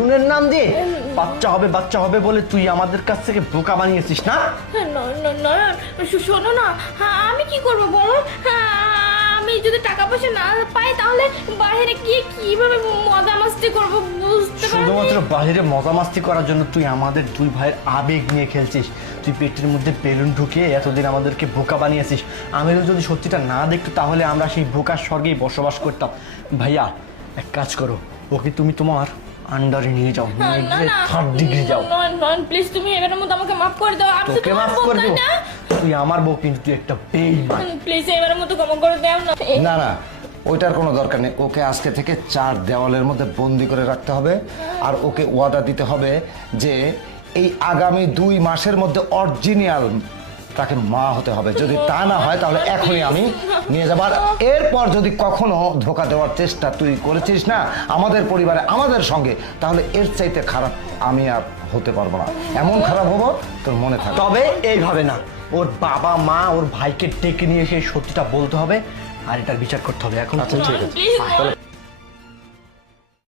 বেলুনের নাম দিয়ে বাচ্চা হবে বলে তুই আমাদের কাছ থেকে বোকা বানিয়েছিস না? নয়ন শোনো না, আমি কি করবো বলো? আমি যদি টাকা পয়সা না পাই তাহলে বাইরে গিয়ে কিভাবে মজা মাস্তি করবো বুঝতে পারছি। শুধুমাত্র বাইরে মজা মাস্তি করার জন্য তুই আমাদের দুই ভাইয়ের আবেগ নিয়ে খেলছিস। তুই পেটের মধ্যে বেলুন ঢুকিয়ে এতদিন আমাদেরকে বোকা বানিয়েছিস। আমিরও যদি সত্যিটা না দেখতো তাহলে আমরা সেই বোকার স্বর্গেই বসবাস করতাম। ভাইয়া এক কাজ করো, ওকে তুমি তোমার আন্ডারে নিয়ে যাও, থার্ড ডিগ্রি যাও। নয়ন প্লিজ তুমি এবারের মতো আমাকে মাফ করে দাও। আমি তো তোকে মাফ করে দেব? তুই আমার বউ কিন্তু তুই একটা বেঈমান। প্লিজ এবারের মতো ক্ষমা করে দাও না। না না, ওইটার কোনো দরকার নেই। ওকে আজকে থেকে 4 দেওয়ালের মধ্যে বন্দি করে রাখতে হবে। আর ওকে ওয়াদা দিতে হবে যে এই আগামী 2 মাসের মধ্যে অরিজিনাল তাকে মা হতে হবে। যদি তা না হয় তাহলে এখনই আমি নিয়ে যাবো। আর এরপর যদি কখনো ধোকা দেওয়ার চেষ্টা তুই করেছিস না আমাদের পরিবারে আমাদের সঙ্গে, তাহলে এর চাইতে খারাপ আমি আর হতে পারবো না। এমন খারাপ হবো তোর মনে থাকে। তবে এইভাবে না, ওর বাবা মা ওর ভাইকে ডেকে নিয়ে সেই সত্যিটা বলতে হবে আর এটার বিচার করতে হবে। এখন আচ্ছা ঠিক আছে। প্লিজ